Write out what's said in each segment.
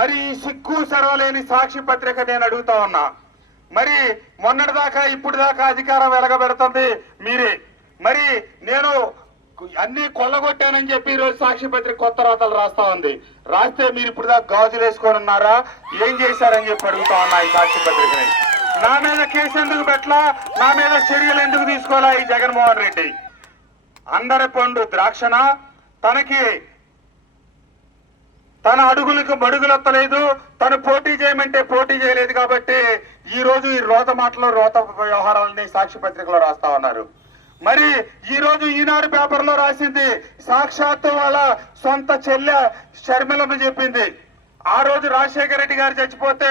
మరి సిక్కు సర్వలేని సాక్షి పత్రిక నేను అడుగుతా ఉన్నా. మరి మొన్నటి దాకా ఇప్పుడు దాకా అధికారం వెలగబెడుతుంది మీరే. మరి నేను అన్ని కొల్లగొట్టానని చెప్పి ఈరోజు సాక్షి పత్రిక కొత్త రాతలు రాస్తా ఉంది. రాస్తే మీరు ఇప్పుడు దాకా గాజులు వేసుకొని ఉన్నారా? ఏం చేశారని చెప్పి అడుగుతా ఉన్నా ఈ సాక్షి పత్రికని. నా మీద కేసు ఎందుకు పెట్టలా? నా మీద చర్యలు ఎందుకు తీసుకోవాలా ఈ జగన్మోహన్ రెడ్డి? అందరి పండు ద్రాక్షణ తనకి తన అడుగులకు మడుగులెత్తలేదు తను పోటీ చేయమంటే పోటీ చేయలేదు కాబట్టి ఈ రోజు ఈ రోత మాటలు రోత వ్యవహారాలని సాక్షి పత్రికలో రాస్తా ఉన్నారు. మరి ఈ రోజు ఈనాడు పేపర్లో రాసింది సాక్షాత్తు వాళ్ళ సొంత చెల్లె షర్మిలమ్మ చెప్పింది. ఆ రోజు రాజశేఖర రెడ్డి గారు చచ్చిపోతే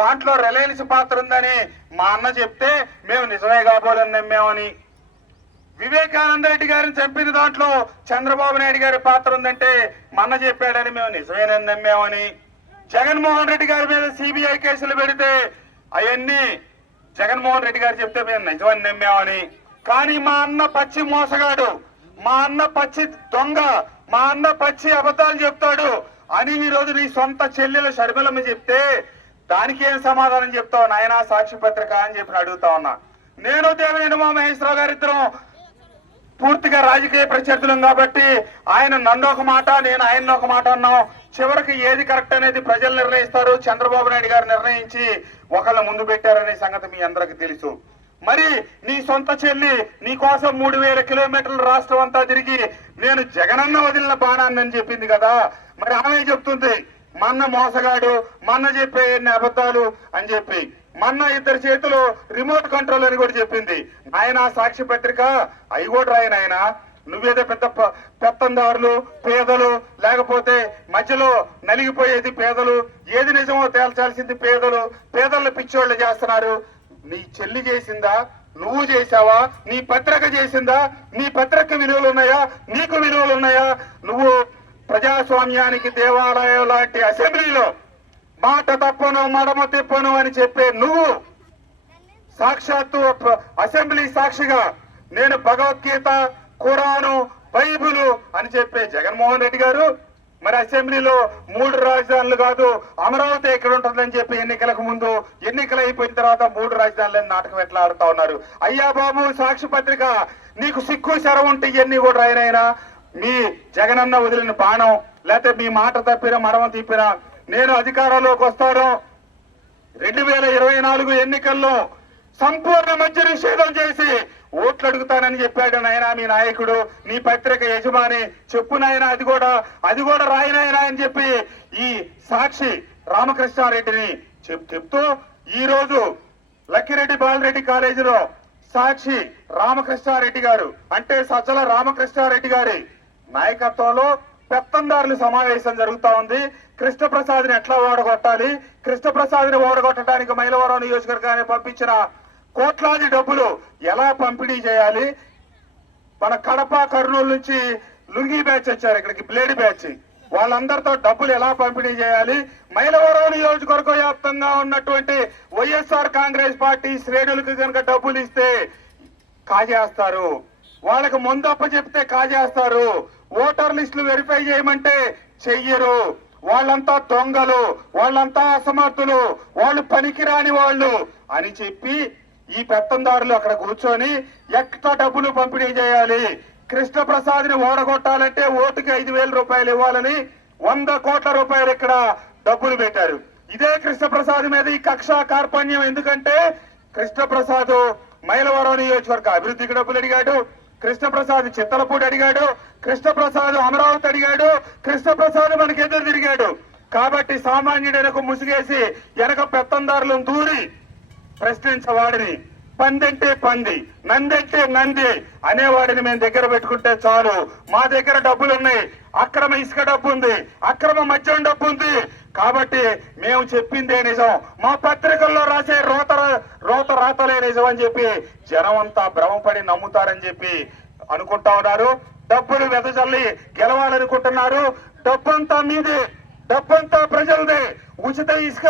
దాంట్లో రిలయన్స్ పాత్ర ఉందని మా అన్న చెప్తే మేము నిజమే కాబోలని నమ్మామని. వివేకానంద రెడ్డి గారిని చంపిన దాంట్లో చంద్రబాబు నాయుడు గారి పాత్ర ఉందంటే మన చెప్పాడని మేము నిజమేనని నమ్మామని జగన్మోహన్ రెడ్డి గారి మీద సిబిఐ కేసులు పెడితే అవన్నీ జగన్మోహన్ రెడ్డి గారు చెప్తే మేము నిజమని నమ్మామని. కానీ మా అన్న పచ్చి మోసగాడు మా అన్న పచ్చి దొంగ మా అన్న పచ్చి అబద్ధాలు చెప్తాడు అని ఈరోజు రోజు నీ సొంత చెల్లెలు షర్మిలమ్మ చెప్తే దానికి ఏం సమాధానం చెప్తావు? నాయనా సాక్షి పత్రిక అని చెప్పి అడుగుతా ఉన్నా. నేను దేవనేని మా మహేశ్వరరావు గారిద్దరం పూర్తిగా రాజకీయ ప్రత్యర్థులం కాబట్టి ఆయన నన్ను ఒక మాట నేను ఆయన ఒక మాట అన్నాం. చివరికి ఏది కరెక్ట్ అనేది ప్రజలు నిర్ణయిస్తారు. చంద్రబాబు నాయుడు గారు నిర్ణయించి ఒకళ్ళ ముందు పెట్టారనే సంగతి మీ అందరికి తెలుసు. మరి నీ సొంత చెల్లి నీ కోసం మూడు వేల కిలోమీటర్ల రాష్ట్రం అంతా తిరిగి నేను జగనన్న వదిలిన బాణాన్ని అని చెప్పింది కదా. మరి ఆమె చెప్తుంది మన్న మోసగాడు మన్న చెప్పే ఎన్ని అబద్ధాలు అని చెప్పి. మన్న ఇద్దరు చేతులు రిమోట్ కంట్రోల్ అని కూడా చెప్పింది. ఆయన సాక్షి పత్రిక అవి కూడా రాయన ఆయన నువ్వేదో పెద్ద పెత్తందారులు పేదలు లేకపోతే మధ్యలో నలిగిపోయేది పేదలు. ఏది నిజమో తేల్చాల్సింది పేదలు. పేదలు పిచ్చోళ్ళు చేస్తున్నారు. నీ చెల్లి చేసిందా? నువ్వు చేసావా నీ పత్రిక చేసిందా? నీ పత్రిక విలువలు ఉన్నాయా? నీకు విలువలు ఉన్నాయా? నువ్వు ప్రజాస్వామ్యానికి దేవాలయం లాంటి అసెంబ్లీలో మాట తప్పను మడమ తిప్పను అని చెప్పే నువ్వు సాక్షాత్తు అసెంబ్లీ సాక్షిగా నేను భగవద్గీత ఖురాను బైబులు అని చెప్పే జగన్మోహన్ రెడ్డి గారు మరి అసెంబ్లీలో మూడు రాజధానులు కాదు అమరావతి ఎక్కడ ఉంటుందని చెప్పి ఎన్నికలకు ముందు ఎన్నికలు అయిపోయిన తర్వాత మూడు రాజధానులని నాటకం ఎట్లా ఆడుతా ఉన్నారు? అయ్యా బాబు సాక్షి పత్రిక నీకు సిక్కు శరం ఉంటే ఇవన్నీ కూడా రాయనైనా? మీ జగనన్న వదిలిన బాణం లేకపోతే మీ మాట తప్పిన మడమ తిప్పిన నేను అధికారంలోకి వస్తాను. రెండు వేల ఇరవై నాలుగు ఎన్నికల్లో సంపూర్ణ మద్య నిషేధం చేసి ఓట్లు అడుగుతానని చెప్పాడు నాయన మీ నాయకుడు నీ పత్రిక యజమాని. చెప్పు నాయన అది కూడా అది కూడా రాయనాయన అని చెప్పి ఈ సాక్షి రామకృష్ణారెడ్డిని చెప్ చెప్తూ ఈ రోజు లక్కిరెడ్డి బాలరెడ్డి కాలేజీలో సాక్షి రామకృష్ణారెడ్డి గారు అంటే సజ్జల రామకృష్ణారెడ్డి గారి నాయకత్వంలో పెత్తందారుల సమావేశం జరుగుతా ఉంది. కృష్ణప్రసాద్ని ఎట్లా ఓడగొట్టాలి? కృష్ణప్రసాద్ని ఓడగొట్టడానికి మైలవరం నియోజకవర్గాన్ని పంపించిన కోట్లాది డబ్బులు ఎలా పంపిణీ చేయాలి? మన కడప కర్నూలు నుంచి లుంగి బ్యాచ్ వచ్చారు ఇక్కడికి బ్లేడ్ బ్యాచ్. వాళ్ళందరితో డబ్బులు ఎలా పంపిణీ చేయాలి? మైలవరం నియోజకవర్గ వ్యాప్తంగా ఉన్నటువంటి వైఎస్ఆర్ కాంగ్రెస్ పార్టీ శ్రేణులకు కనుక డబ్బులు ఇస్తే కాజేస్తారు. వాళ్ళకి ముందు చెప్తే కాజేస్తారు. ఓటర్ లిస్టులు వెరిఫై చేయమంటే చెయ్యరు. వాళ్ళంతా దొంగలు వాళ్ళంతా అసమర్థులు వాళ్ళు పనికిరాని వాళ్ళు అని చెప్పి ఈ పెత్తందారులు అక్కడ కూర్చొని ఎక్కడ డబ్బులు పంపిణీ చేయాలి. కృష్ణప్రసాద్ని ఓడగొట్టాలంటే ఓటుకి ఐదు వేల రూపాయలు ఇవ్వాలని వంద కోట్ల రూపాయలు ఇక్కడ డబ్బులు పెట్టారు. ఇదే కృష్ణప్రసాద్ మీద ఈ కక్ష కార్పణ్యం. ఎందుకంటే కృష్ణప్రసాద్ మైలవరం నియోజకవర్గ అభివృద్ధికి డబ్బులు అడిగాడు. కృష్ణప్రసాద్ చిత్తలపూడి అడిగాడు కృష్ణప్రసాద్ అమరావతి అడిగాడు కృష్ణప్రసాద్ మనకి ఎదురు తిరిగాడు. కాబట్టి సామాన్యుడనకు ముసిగేసి వెనక పెత్తందారులను దూరి ప్రశ్నించవాడిని. పందంటే పంది నందంటే నంది అనేవాడిని మేము దగ్గర పెట్టుకుంటే చాలు. మా దగ్గర డబ్బులు ఉన్నాయి అక్రమ ఇసుక డబ్బు ఉంది అక్రమ మద్యం డబ్బు ఉంది కాబట్టి మేము చెప్పిందే నిజం. మా పత్రికల్లో రాసే రోత రోత రాతలే నిజం అని చెప్పి జనం అంతా భ్రమపడి నమ్ముతారని చెప్పి అనుకుంటా ఉన్నారు. డబ్బులు వెదజల్లి గెలవాలనుకుంటున్నారు. డబ్బంతా మీదే డబ్బంతా ప్రజలదే. ఉచిత ఇసుక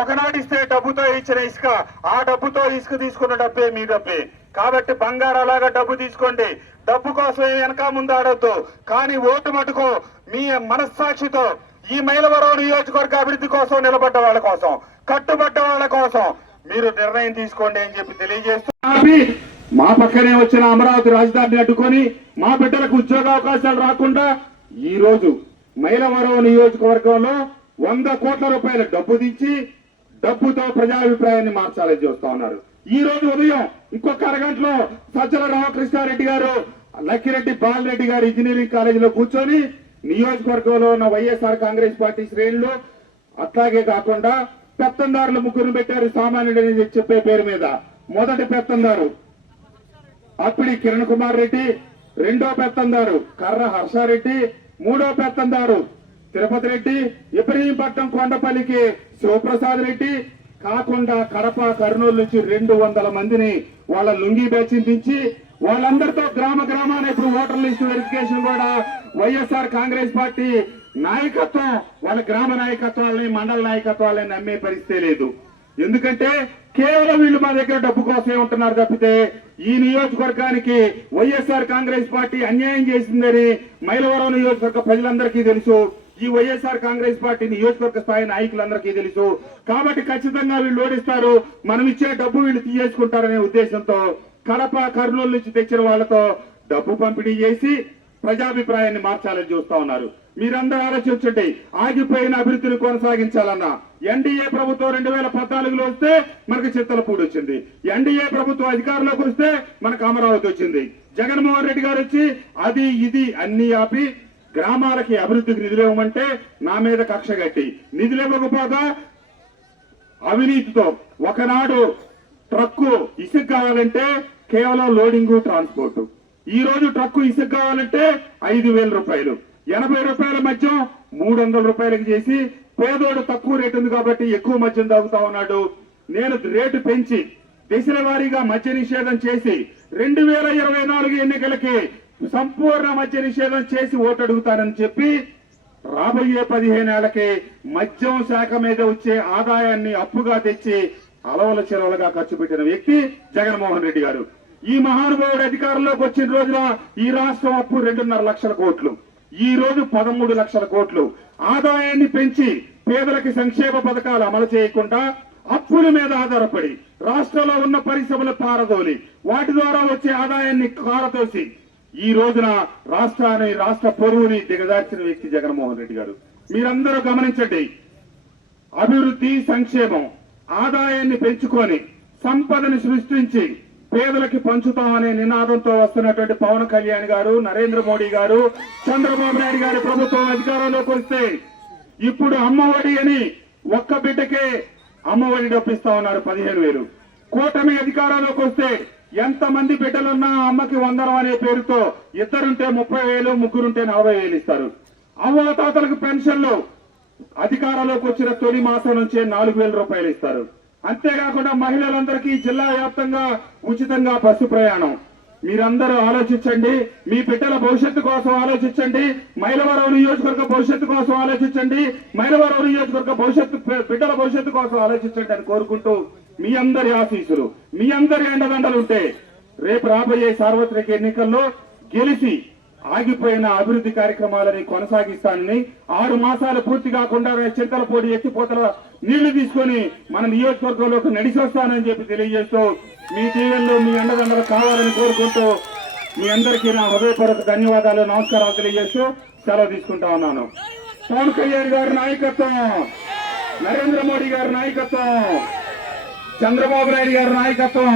ఒకనాడు ఇస్తే డబ్బుతో ఇచ్చిన ఇసుక ఆ డబ్బుతో ఇసుక తీసుకున్న డబ్బే మీ డబ్బే. కాబట్టి బంగారు అలాగా డబ్బు తీసుకోండి. డబ్బు కోసం వెనక ముందు ఆడొద్దు. కానీ ఓటు మటుకు మీ మనస్సాక్షితో ఈ మైలవరం నియోజకవర్గ అభివృద్ధి కోసం నిలబడ్డ వాళ్ళ కోసం కట్టుబడ్డ వాళ్ళ కోసం మీరు నిర్ణయం తీసుకోండి అని చెప్పి తెలియజేస్తూ మా పక్కనే వచ్చిన అమరావతి రాజధానిని అడ్డుకొని మా బిడ్డలకు ఉద్యోగ అవకాశాలు రాకుండా ఈ రోజు మైలవరం నియోజకవర్గంలో వంద కోట్ల రూపాయల డబ్బు దించి డబ్బుతో ప్రజాభిప్రాయాన్ని మార్చాలని చూస్తా ఉన్నారు. ఈ రోజు ఉదయం ఇంకొక అరగంటలో సజ్జల రామకృష్ణారెడ్డి గారు లక్కిరెడ్డి బాలరెడ్డి గారు ఇంజనీరింగ్ కాలేజీలో కూర్చొని నియోజకవర్గంలో ఉన్న వైఎస్ఆర్ కాంగ్రెస్ పార్టీ శ్రేణులు అట్లాగే కాకుండా పెత్తందారులు ముగ్గురు పెట్టారు సామాన్యుడని చెప్పే పేరు మీద. మొదటి పెత్తందారు అప్పిడి కిరణ్ కుమార్ రెడ్డి రెండో పెత్తందారు కర్ర హర్షారెడ్డి మూడో పెత్తందారు తిరుపతి రెడ్డి ఇబ్రహీంపట్నం కొండపల్లికి శివప్రసాద్ రెడ్డి కాకుండా కడప కర్నూలు నుంచి రెండు వందల మందిని వాళ్ళ లుంగి బ్యాచ్ దించి వాళ్ళందరితో గ్రామ గ్రామాన ఇప్పుడు ఓటర్ లిస్ట్ వెరిఫికేషన్ కూడా వైఎస్ఆర్ కాంగ్రెస్ పార్టీ నాయకత్వం వాళ్ళ గ్రామ నాయకత్వాలని మండల నాయకత్వాలని నమ్మే పరిస్థితి లేదు. ఎందుకంటే కేవలం వీళ్ళు మా దగ్గర డబ్బు కోసమే ఉంటున్నారు తప్పితే ఈ నియోజకవర్గానికి వైఎస్ఆర్ కాంగ్రెస్ పార్టీ అన్యాయం చేసిందని మైలవరం నియోజకవర్గ ప్రజలందరికీ తెలుసు. ఈ వైఎస్ఆర్ కాంగ్రెస్ పార్టీ నియోజకవర్గ స్థాయి నాయకులందరికీ తెలుసు. కాబట్టి ఖచ్చితంగా వీళ్ళు ఓడిస్తారు. మనం ఇచ్చే డబ్బు వీళ్ళు తీయేసుకుంటారనే ఉద్దేశంతో కడప కర్నూలు నుంచి తెచ్చిన వాళ్ళతో డబ్బు పంపిణీ చేసి ప్రజాభిప్రాయాన్ని మార్చాలని చూస్తా ఉన్నారు. మీరందరూ ఆలోచించండి. ఆగిపోయిన అభివృద్ధిని కొనసాగించాలన్నా ఎన్డీఏ ప్రభుత్వం రెండు వేల పద్నాలుగులో వస్తే మనకు చిత్తలపూడి వచ్చింది. ఎన్డీఏ ప్రభుత్వం అధికారంలోకి వస్తే మనకు అమరావతి వచ్చింది. జగన్మోహన్ రెడ్డి గారు వచ్చి అది ఇది అన్ని ఆపి గ్రామాలకి అభివృద్ధికి నిధులు ఇవ్వమంటే నా మీద కక్ష కట్టి నిధులు ఇవ్వకపోగా అవినీతితో ఒకనాడు ట్రక్కు ఇసుక కావాలంటే కేవలం లోడింగ్ ట్రాన్స్పోర్టు. ఈ రోజు ట్రక్కు ఇసుక కావాలంటే ఐదు వేల రూపాయలు. ఎనభై రూపాయల మద్యం మూడు వందల రూపాయలకి చేసి పేదోడు తక్కువ రేటు ఉంది కాబట్టి ఎక్కువ మద్యం తాగుతా ఉన్నాడు. నేను రేటు పెంచి దశల వారీగా మద్య నిషేధం చేసి రెండు వేల ఇరవై నాలుగు ఎన్నికలకి సంపూర్ణ మద్య నిషేధం చేసి ఓటు అడుగుతానని చెప్పి రాబోయే పదిహేనేళ్ళకి మద్యం శాఖ మీద వచ్చే ఆదాయాన్ని అప్పుగా తెచ్చి అలవల చెలవలుగా ఖర్చు పెట్టిన వ్యక్తి జగన్మోహన్ రెడ్డి గారు. ఈ మహానుభావుడు అధికారంలోకి వచ్చిన రోజున ఈ రాష్ట్రం అప్పు రెండున్నర లక్షల కోట్లు. ఈ రోజు పదమూడు లక్షల కోట్లు. ఆదాయాన్ని పెంచి పేదలకి సంక్షేమ పథకాలు అమలు చేయకుండా అప్పుల మీద ఆధారపడి రాష్ట్రంలో ఉన్న పరిశ్రమలు పారదోలి వాటి ద్వారా వచ్చే ఆదాయాన్ని కారతోసి ఈ రోజున రాష్ట్రాన్ని రాష్ట్ర పొరువుని దిగదార్చిన వ్యక్తి జగన్మోహన్ రెడ్డి గారు. మీరందరూ గమనించండి అభివృద్ధి సంక్షేమం ఆదాయాన్ని పెంచుకొని సంపదని సృష్టించి పేదలకి పంచుతామనే నినాదంతో వస్తున్నటువంటి పవన్ కళ్యాణ్ గారు నరేంద్ర మోడీ గారు చంద్రబాబు నాయుడు గారి ప్రభుత్వం అధికారంలోకి వస్తే ఇప్పుడు అమ్మఒడి అని ఒక్క బిడ్డకే అమ్మఒడి డబ్బిస్తా ఉన్నారు పదిహేను వేలు. కూటమి అధికారంలోకి వస్తే ఎంత మంది బిడ్డలున్నా అమ్మకి వందనం అనే పేరుతో ఇద్దరుంటే ముప్పై వేలు ముగ్గురుంటే నలభై వేలు ఇస్తారు. అవ్వల తాతలకు పెన్షన్లు అధికారంలోకి వచ్చిన తొలి మాసం నుంచే నాలుగు వేల రూపాయలు ఇస్తారు. అంతేకాకుండా మహిళలందరికీ జిల్లా వ్యాప్తంగా ఉచితంగా బస్సు ప్రయాణం. మీరందరూ ఆలోచించండి మీ బిడ్డల భవిష్యత్తు కోసం ఆలోచించండి మైలవరం నియోజకవర్గ భవిష్యత్తు కోసం ఆలోచించండి మైలవరం నియోజకవర్గ భవిష్యత్తు బిడ్డల భవిష్యత్తు కోసం ఆలోచించండి అని కోరుకుంటూ మీ అందరి ఆశీస్సులు మీ అందరి అండదండలుంటే రేపు రాబోయే సార్వత్రిక ఎన్నికల్లో గెలిచి ఆగిపోయిన అభివృద్ధి కార్యక్రమాలని కొనసాగిస్తానని ఆరు మాసాలు పూర్తి కాకుండా చింతలపూడి ఎత్తిపోతల నీళ్ళు తీసుకొని మన నియోజకవర్గంలోకి నడిచి వస్తానని చెప్పి తెలియజేస్తూ మీ దీవెనలు మీ అండదండలు కావాలని కోరుకుంటూ మీ అందరికీ నా హృదయపూర్వక ధన్యవాదాలు నమస్కారాలు తెలియజేస్తూ సెలవు తీసుకుంటా ఉన్నాను. పవన్ కళ్యాణ్ గారి నాయకత్వం నరేంద్ర మోడీ గారి నాయకత్వం చంద్రబాబు నాయుడు గారి నాయకత్వం.